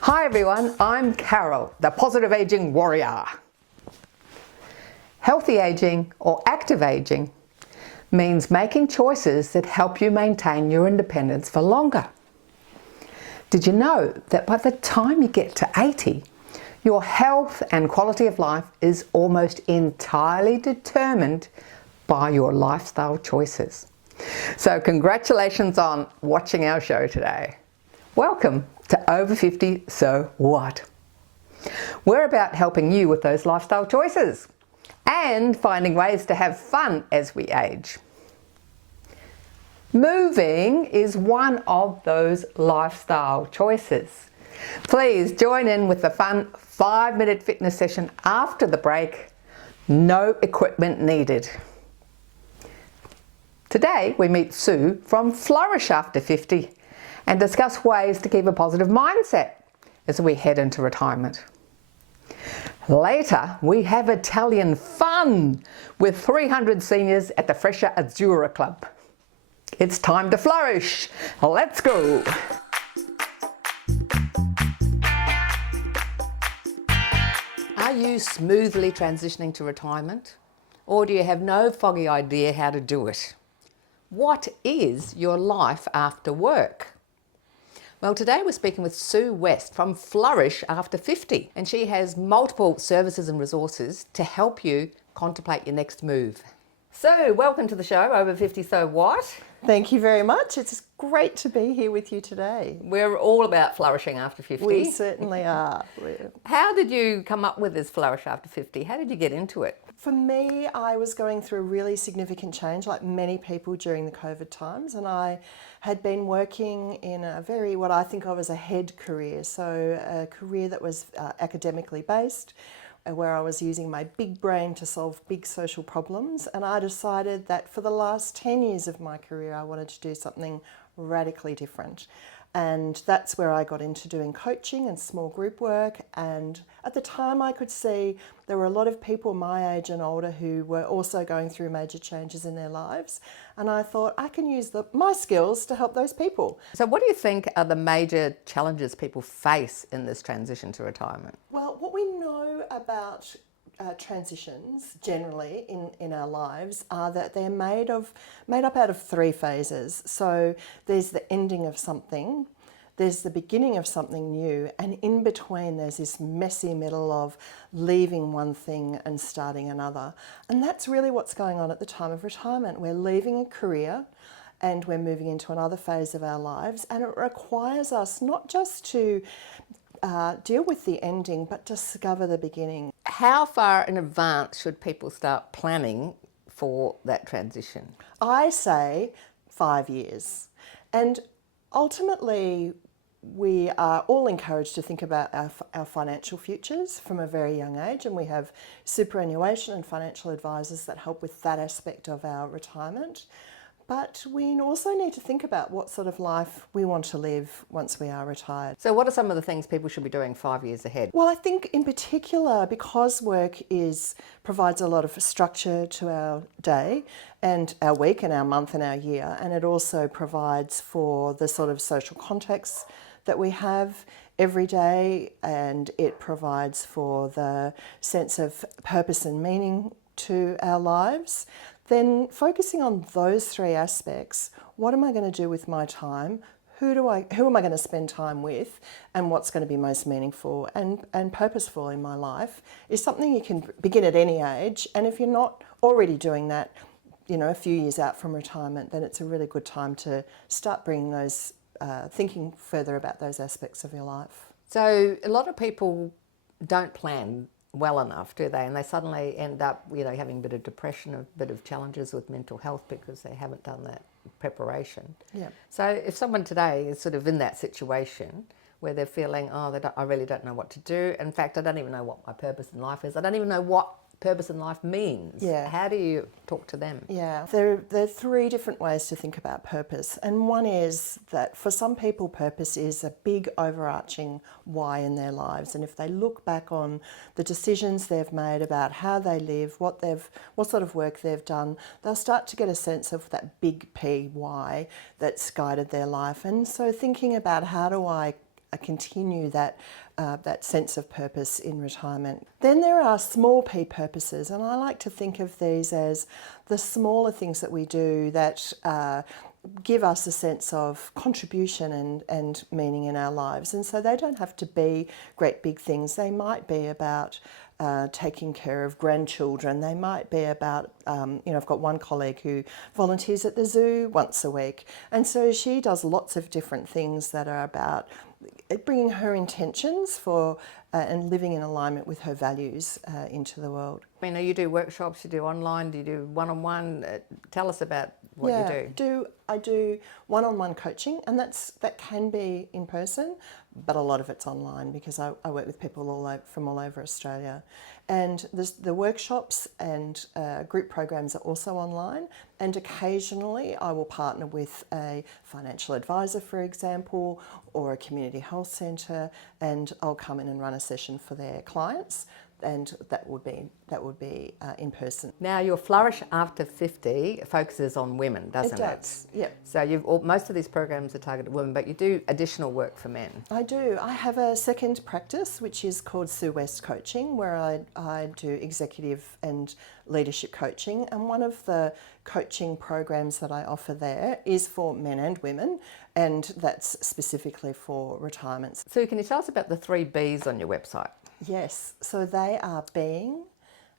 Hi everyone, I'm Carol, the Positive Aging Warrior. Healthy aging or active aging means making choices that help you maintain your independence for longer. Did you know that by the time you get to 80, your health and quality of life is almost entirely determined by your lifestyle choices? So congratulations on watching our show today. Welcome to Over 50 So What? We're about helping you with those lifestyle choices and finding ways to have fun as we age. Moving is one of those lifestyle choices. Please join in with the fun 5-minute fitness session after the break. No equipment needed. Today we meet Sue from Flourish After 50 and discuss ways to keep a positive mindset as we head into retirement. Later, we have Italian fun with 300 seniors at the Frescia Azzurra Club. It's time to flourish. Let's go. Are you smoothly transitioning to retirement? Or do you have no foggy idea how to do it? What is your life after work? Well, today we're speaking with Sue West from Flourish After 50, and she has multiple services and resources to help you contemplate your next move. So, welcome to the show, Over 50 So What? Thank you very much. It's great to be here with you today. We're all about flourishing after 50. We certainly are. How did you come up with this Flourish After 50? How did you get into it? For me, I was going through a really significant change, like many people during the COVID times, and I had been working in a very, what I think of as a head career, so a career that was academically based, where I was using my big brain to solve big social problems, and I decided that for the last 10 years of my career I wanted to do something radically different. And that's where I got into doing coaching and small group work, and at the time I could see there were a lot of people my age and older who were also going through major changes in their lives, and I thought I can use my skills to help those people. So what do you think are the major challenges people face in this transition to retirement? Well, what we know about transitions generally in our lives are that they're made up out of 3 phases. So there's the ending of something, there's the beginning of something new, and in between there's this messy middle of leaving one thing and starting another. And that's really what's going on at the time of retirement. We're leaving a career and we're moving into another phase of our lives, and it requires us not just to deal with the ending, but discover the beginning. How far in advance should people start planning for that transition? I say 5 years. And ultimately, we are all encouraged to think about our financial futures from a very young age, and we have superannuation and financial advisors that help with that aspect of our retirement. But we also need to think about what sort of life we want to live once we are retired. So what are some of the things people should be doing 5 years ahead? Well, I think in particular, because work provides a lot of structure to our day and our week and our month and our year, and it also provides for the sort of social context that we have every day, and it provides for the sense of purpose and meaning to our lives. Then focusing on those 3 aspects, what am I going to do with my time? Who am I going to spend time with, and what's going to be most meaningful and purposeful in my life is something you can begin at any age. And if you're not already doing that, a few years out from retirement, then it's a really good time to start bringing those, thinking further about those aspects of your life. So a lot of people don't plan well enough, do they? And they suddenly end up, having a bit of depression, a bit of challenges with mental health because they haven't done that preparation. Yeah. So if someone today is sort of in that situation where they're feeling, I really don't know what to do. In fact, I don't even know what my purpose in life is. I don't even know what purpose in life means. Yeah. How do you talk to them? Yeah, there are three different ways to think about purpose. And one is that for some people, purpose is a big overarching why in their lives. And if they look back on the decisions they've made about how they live, what sort of work they've done, they'll start to get a sense of that big P why that's guided their life. And so thinking about how do I continue that sense of purpose in retirement. Then there are small P purposes, and I like to think of these as the smaller things that we do that give us a sense of contribution and meaning in our lives. And so they don't have to be great big things. They might be about taking care of grandchildren. They might be about, I've got one colleague who volunteers at the zoo once a week. And so she does lots of different things that are about bringing her intentions for and living in alignment with her values into the world. I mean, you do workshops, you do online, do you do one-on-one? Tell us about what you do. I do one-on-one coaching, and that can be in person, but a lot of it's online because I work with people from all over Australia. And the workshops and group programs are also online, and occasionally I will partner with a financial advisor, for example, or a community health centre, and I'll come in and run a session for their clients. And that would be in person. Now, your Flourish After 50 focuses on women, doesn't it? It does, yeah. So most of these programs are targeted at women, but you do additional work for men. I do. I have a second practice, which is called Sue West Coaching, where I do executive and leadership coaching. And one of the coaching programs that I offer there is for men and women, and that's specifically for retirements. So can you tell us about the 3 Bs on your website? Yes, so they are being,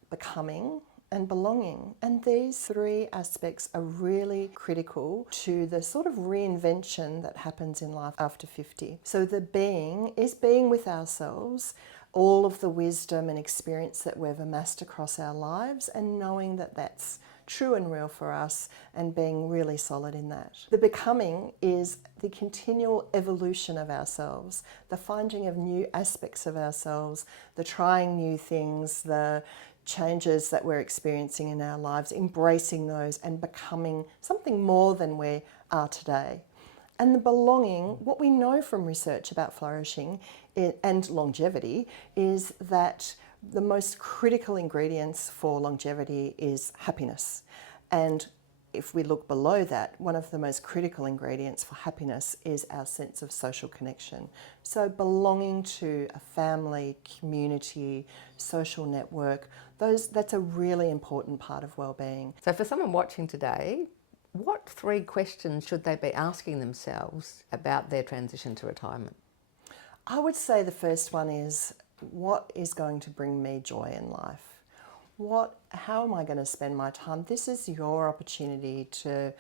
becoming, and belonging. And these 3 aspects are really critical to the sort of reinvention that happens in life after 50. So the being is being with ourselves, all of the wisdom and experience that we've amassed across our lives, and knowing that that's true and real for us and being really solid in that. The becoming is the continual evolution of ourselves, the finding of new aspects of ourselves, the trying new things, the changes that we're experiencing in our lives, embracing those and becoming something more than we are today. And the belonging, what we know from research about flourishing and longevity is that the most critical ingredients for longevity is happiness. And if we look below that, one of the most critical ingredients for happiness is our sense of social connection. So belonging to a family, community, social network, that's a really important part of well-being. So for someone watching today, what 3 questions should they be asking themselves about their transition to retirement? I would say the first one is, what is going to bring me joy in life? How am I going to spend my time? This is your opportunity to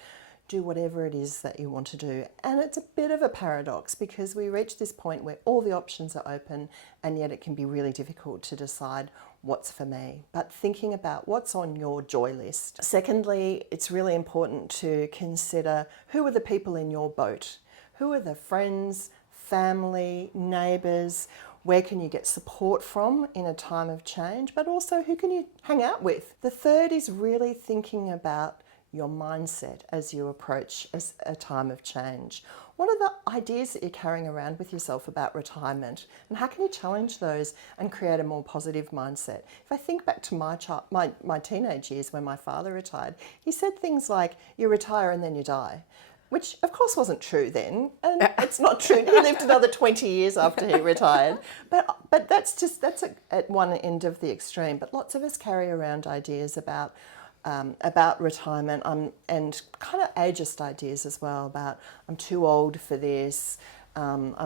do whatever it is that you want to do. And it's a bit of a paradox because we reach this point where all the options are open, and yet it can be really difficult to decide what's for me. But thinking about what's on your joy list. Secondly, it's really important to consider who are the people in your boat? Who are the friends, family, neighbours? Where can you get support from in a time of change, but also who can you hang out with? The third is really thinking about your mindset as you approach a time of change. What are the ideas that you're carrying around with yourself about retirement, and how can you challenge those and create a more positive mindset? If I think back to my teenage years when my father retired, he said things like, you retire and then you die. Which of course wasn't true then, and it's not true. He lived another 20 years after he retired. But that's at one end of the extreme. But lots of us carry around ideas about retirement and kind of ageist ideas as well, about I'm too old for this. This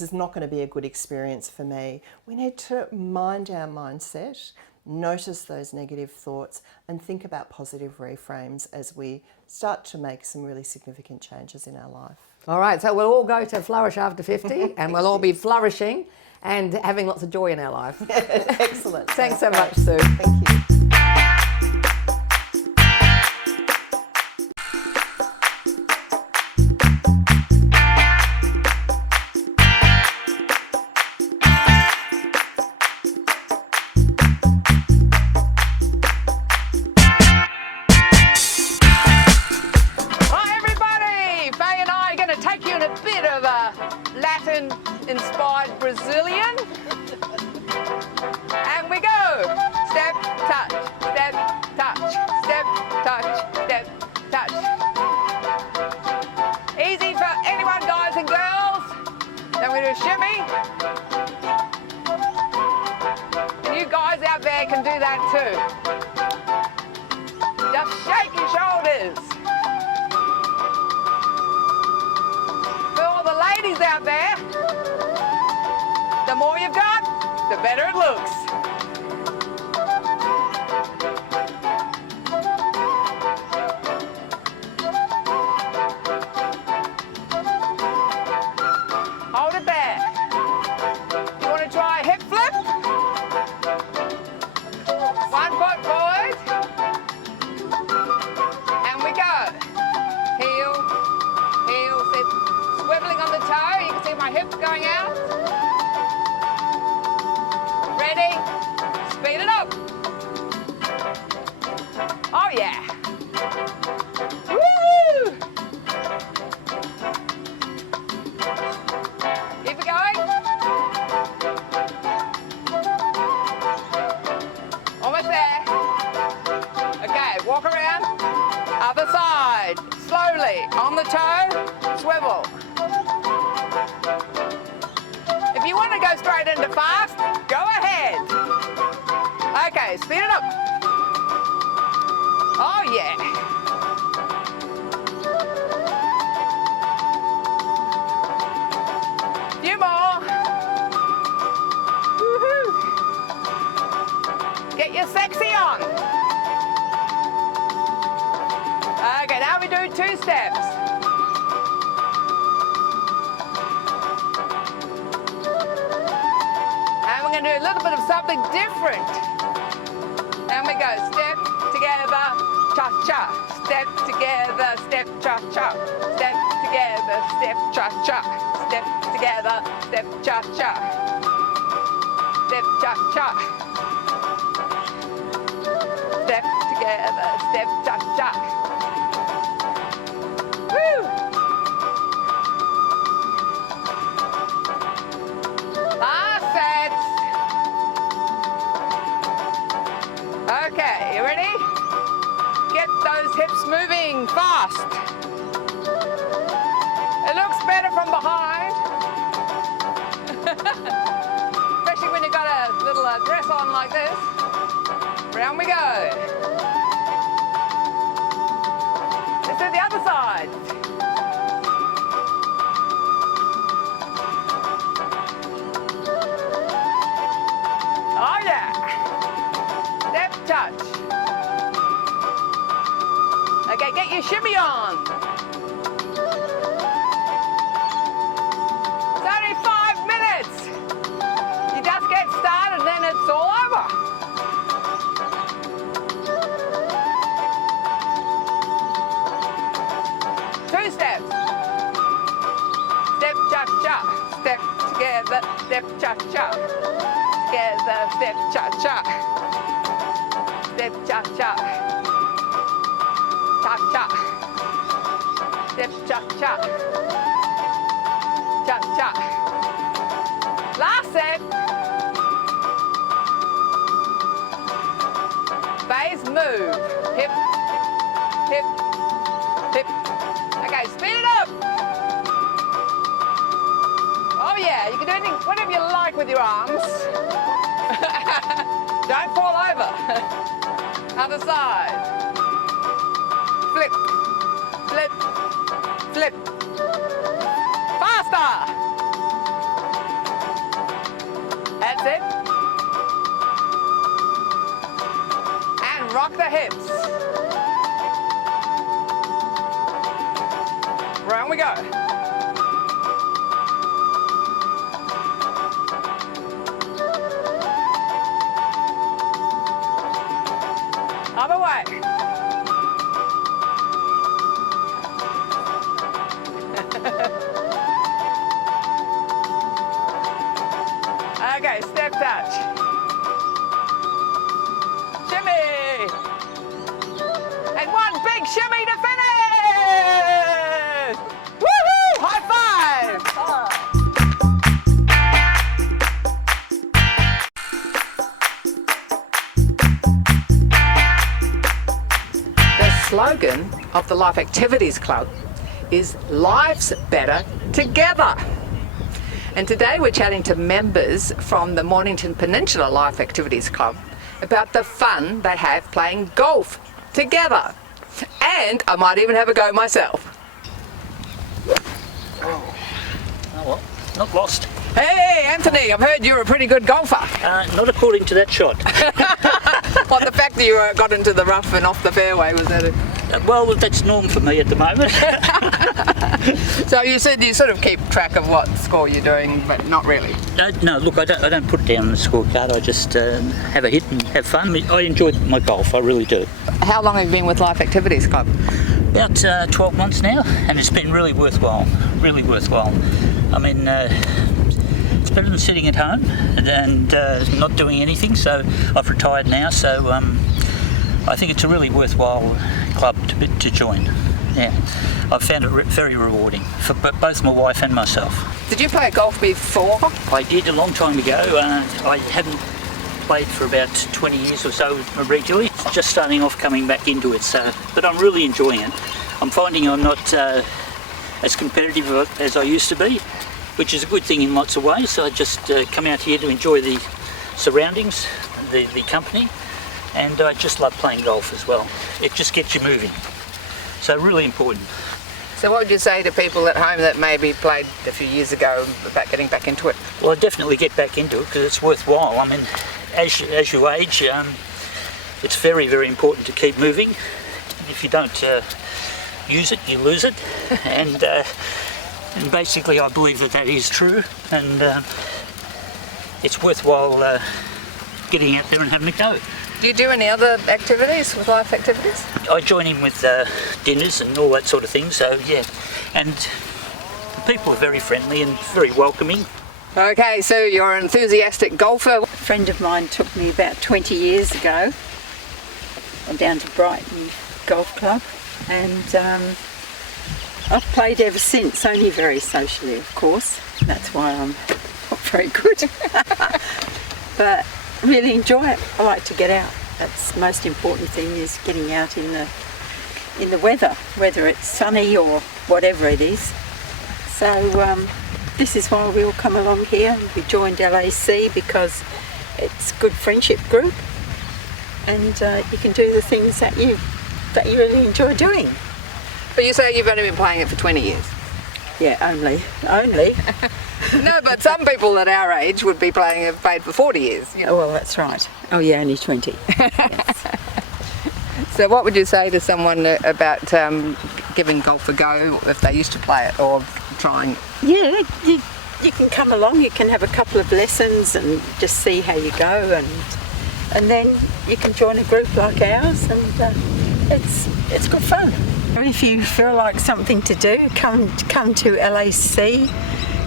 is not going to be a good experience for me. We need to mind our mindset notice those negative thoughts, and think about positive reframes as we start to make some really significant changes in our life. All right, so we'll all go to Flourish After 50 and we'll all be flourishing and having lots of joy in our life. Excellent. Thanks so much, Great. Sue. Thank you. Hi everybody! Faye and I are going to take you in a bit of a Latin-inspired Brazilian. And we go. Step, touch, step, touch, step, touch, step, touch. Easy for anyone, guys and girls. Then we do a shimmy. And you guys out there can do that too. Just shake your shoulders. For all the ladies out there, the more you've got, the better it looks. Hold it there. You want to try a hip flip? 1 foot forward. And we go. Heel, heel, sit. Swiveling on the toe. You can see my hips going out. Ready? Speed it up. Oh yeah. Woo! Keep it going. Almost there. Okay, walk around. Other side. Slowly. On the toe. Swivel. If you want to go straight into fast, go ahead. Okay, speed it up. Oh yeah. Few more. Woohoo. Get your sexy on. Okay, now we do 2 steps. And we're going to do a little bit of something different. And we go step together, cha-cha. Step together, step cha-cha. Step together, step cha-cha. Step together, step cha-cha. Step cha-cha. Step together, step cha-cha. Woo! Last set. Okay, you ready? Get those hips moving fast. It looks better from behind. Especially when you've got a little dress on like this. Round we go. Let's do the other side. Oh yeah. Step touch. Okay, get your shimmy on. It's only 5 minutes. You just get started and then it's all over. Two steps. Step cha-cha. Step together. Step cha-cha. Together. Step cha-cha. Step cha-cha. Cha-cha. Step cha-cha. Cha-cha. Last step. Phase move. Hip, hip, hip. Okay, speed it up. Oh yeah, you can do anything, whatever you like with your arms. Don't fall over. Other side. Flip, flip, flip. Faster. That's it. Lock the hips. Round we go. Other way. Okay, step touch. Shimmy. And one big shimmy to finish. Woohoo! High five. The slogan of the Life Activities Club is Life's Better Together. And today we're chatting to members from the Mornington Peninsula Life Activities Club about the fun they have playing golf together. And I might even have a go myself. Oh well, not lost. Hey Anthony, I've heard you're a pretty good golfer. Not according to that shot. Well, the fact that you got into the rough and off the fairway, was that it? Well, that's norm for me at the moment. So you said you sort of keep track of what score you're doing, but not really. No, look, I don't put it down on the scorecard. I just have a hit and have fun. I enjoy my golf, I really do. How long have you been with Life Activities Club? About 12 months now, and it's been really worthwhile. Really worthwhile. I mean, it's better than sitting at home and not doing anything. So I've retired now. So I think it's a really worthwhile club to join. Yeah, I've found it very rewarding for both my wife and myself. Did you play golf before? I did a long time ago. I haven't played for about 20 years or so regularly. Just starting off coming back into it. So, but I'm really enjoying it. I'm finding I'm not as competitive as I used to be, which is a good thing in lots of ways. So I just come out here to enjoy the surroundings, the company, and I just love playing golf as well. It just gets you moving. So really important. So what would you say to people at home that maybe played a few years ago about getting back into it? Well, I definitely get back into it because it's worthwhile. I mean, as you age, it's very, very important to keep moving. If you don't use it, you lose it. And basically I believe that is true. And it's worthwhile getting out there and having a go. Do you do any other activities with Life Activities? I join in with dinners and all that sort of thing, so yeah. And the people are very friendly and very welcoming. Okay, so you're an enthusiastic golfer. A friend of mine took me about 20 years ago down to Brighton Golf Club, and I've played ever since, only very socially of course. That's why I'm not very good. But really enjoy it. I like to get out. That's the most important thing, is getting out in the weather, whether it's sunny or whatever it is. So this is why we all come along here. We joined LAC because it's a good friendship group, and you can do the things that you really enjoy doing. But you say you've only been playing it for 20 years? Yeah, only. No, but some people at our age would be have played for 40 years. You know. Oh, well, that's right. Oh, yeah, only 20. Yes. So what would you say to someone about giving golf a go if they used to play it, or trying? Yeah, you can come along, you can have a couple of lessons and just see how you go, and then you can join a group like ours, and it's good fun. If you feel like something to do, come to LAC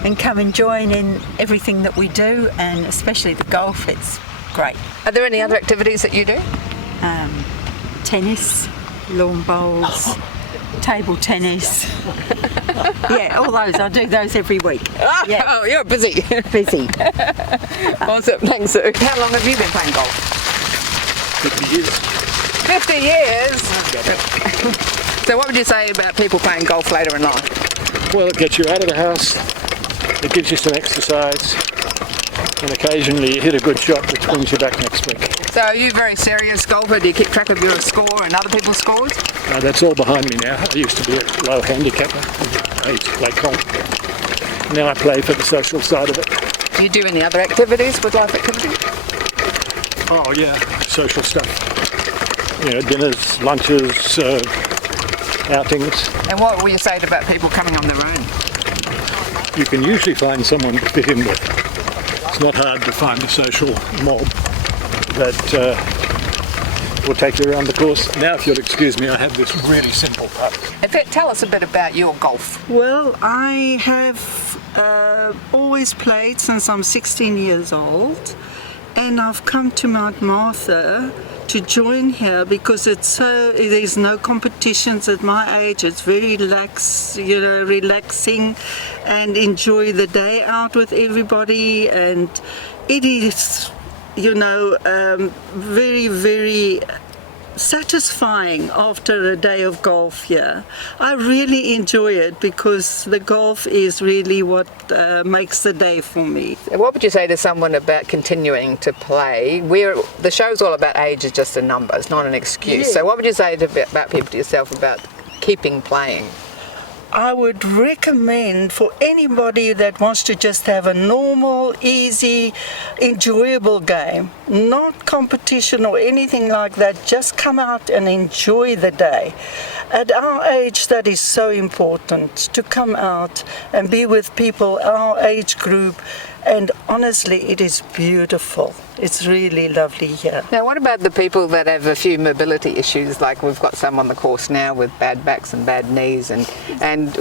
and come and join in everything that we do, and especially the golf. It's great. Are there any other activities that you do? Tennis, lawn bowls, table tennis. Yeah, all those. I do those every week. Yeah. Oh, you're busy. Busy. Awesome, thanks, Sue. How long have you been playing golf? 50 years. 50 years? So what would you say about people playing golf later in life? Well, it gets you out of the house, it gives you some exercise, and occasionally you hit a good shot which brings you back next week. So are you a very serious golfer? Do you keep track of your score and other people's scores? That's all behind me now. I used to be a low handicapper. I used to play comp. Now I play for the social side of it. Do you do any other activities with Life Activities? Oh yeah, social stuff. dinners, lunches, outings. And what will you say about people coming on their own? You can usually find someone to fit in with. It's not hard to find a social mob that will take you around the course. Now, if you'll excuse me, I have this really simple putt. In fact, tell us a bit about your golf. Well, I have always played since I'm 16 years old, and I've come to Mount Martha to join here because there's no competitions at my age. It's very relaxing, and enjoy the day out with everybody, and it is very, very satisfying after a day of golf here. I really enjoy it because the golf is really what makes the day for me. What would you say to someone about continuing to play? The show's all about age is just a number, it's not an excuse. Yeah. So what would you say about people to yourself about keeping playing? I would recommend for anybody that wants to just have a normal, easy, enjoyable game, not competition or anything like that, just come out and enjoy the day. At our age, that is so important, to come out and be with people our age group, and honestly, it is beautiful. It's really lovely here. Now, what about the people that have a few mobility issues, like we've got some on the course now with bad backs and bad knees, and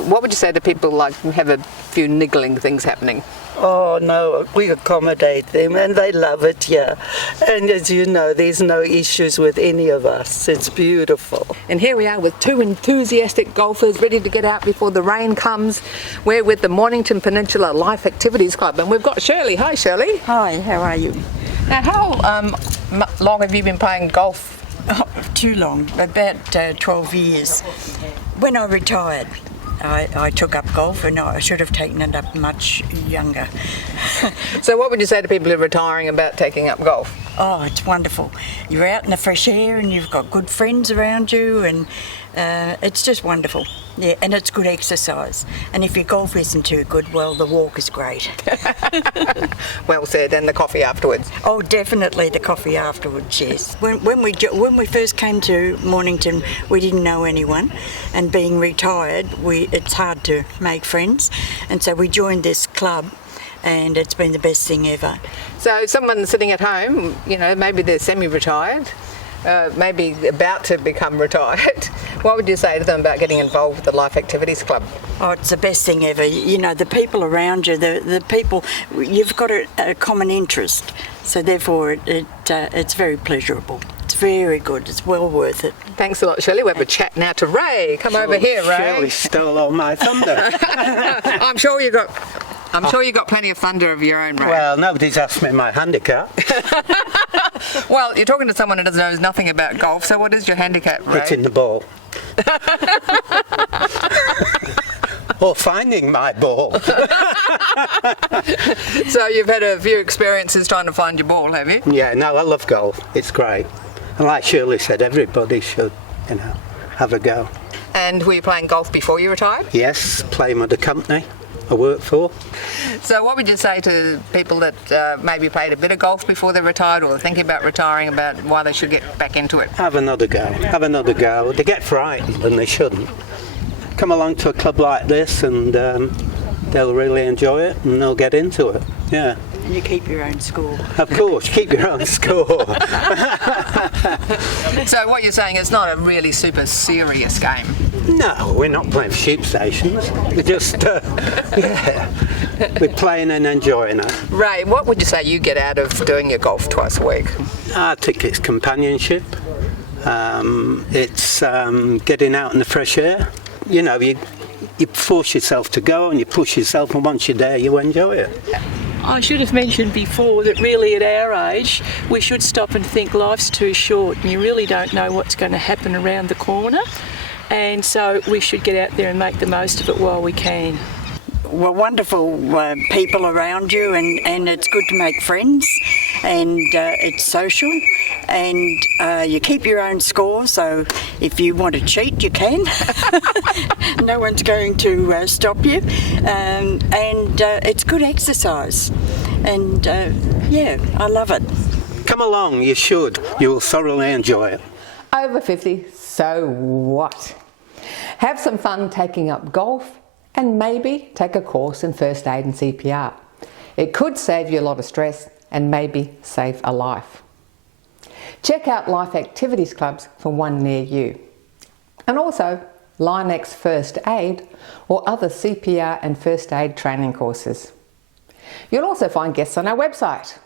what would you say to people like who have a few niggling things happening? Oh no, we accommodate them and they love it here. And as you know, there's no issues with any of us. It's beautiful. And here we are with two enthusiastic golfers ready to get out before the rain comes. We're with the Mornington Peninsula Life Activities Club, and we've got Shirley. Hi, Shirley. Hi, how are you? Now, how long have you been playing golf? Oh, too long, about 12 years. When I retired, I took up golf, and I should have taken it up much younger. So what would you say to people who are retiring about taking up golf? Oh, it's wonderful. You're out in the fresh air and you've got good friends around you, and it's just wonderful. Yeah, and it's good exercise. And if your golf isn't too good, well, the walk is great. Well said, and the coffee afterwards. Oh, definitely the coffee afterwards, yes. When we first came to Mornington, we didn't know anyone, and being retired, it's hard to make friends, and so we joined this club, and it's been the best thing ever. So someone sitting at home, maybe they're semi-retired, maybe about to become retired, what would you say to them about getting involved with the Life Activities Club? Oh, it's the best thing ever. The people around you, the people, you've got a common interest, so therefore it's very pleasurable. It's very good. It's well worth it. Thanks a lot, Shirley. We'll have a chat now to Ray. Come over here, Ray. Shirley stole all my thunder. I'm sure you got plenty of thunder of your own, Ray. Well, nobody's asked me my handicap. Well, you're talking to someone who knows nothing about golf, so what is your handicap, Ray? Hitting the ball. Or finding my ball. So you've had a few experiences trying to find your ball, have you? Yeah, no, I love golf. It's great. And like Shirley said, everybody should, have a go. And were you playing golf before you retired? Yes, playing with the company I work for. So what would you say to people that maybe played a bit of golf before they retired, or thinking about retiring, about why they should get back into it? Have another go. Have another go. They get frightened and they shouldn't. Come along to a club like this and they'll really enjoy it and they'll get into it. Yeah. And you keep your own score. Of course, keep your own score. So what you're saying, it's not a really super serious game? No, we're not playing for sheep stations. We're just, we're playing and enjoying it. Ray, what would you say you get out of doing your golf twice a week? I think it's companionship. It's getting out in the fresh air. You force yourself to go and you push yourself, and once you're there, you enjoy it. I should have mentioned before that really at our age we should stop and think life's too short and you really don't know what's going to happen around the corner, and so we should get out there and make the most of it while we can. Well, wonderful people around you, and it's good to make friends, and it's social, and you keep your own score, so if you want to cheat you can. No one's going to stop you, and it's good exercise, and I love it. Come along, you should. You'll thoroughly enjoy it. over 50, so what? Have some fun taking up golf and maybe take a course in first aid and CPR. It could save you a lot of stress and maybe save a life. Check out Life Activities Clubs for one near you. And also Lynex First Aid or other CPR and first aid training courses. You'll also find guests on our website.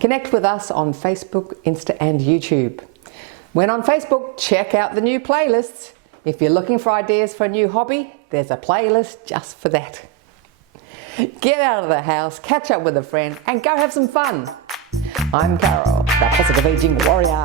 Connect with us on Facebook, Insta and YouTube. When on Facebook, check out the new playlists. If you're looking for ideas for a new hobby, there's a playlist just for that. Get out of the house, catch up with a friend and go have some fun. I'm Carol, the Positive Aging Warrior.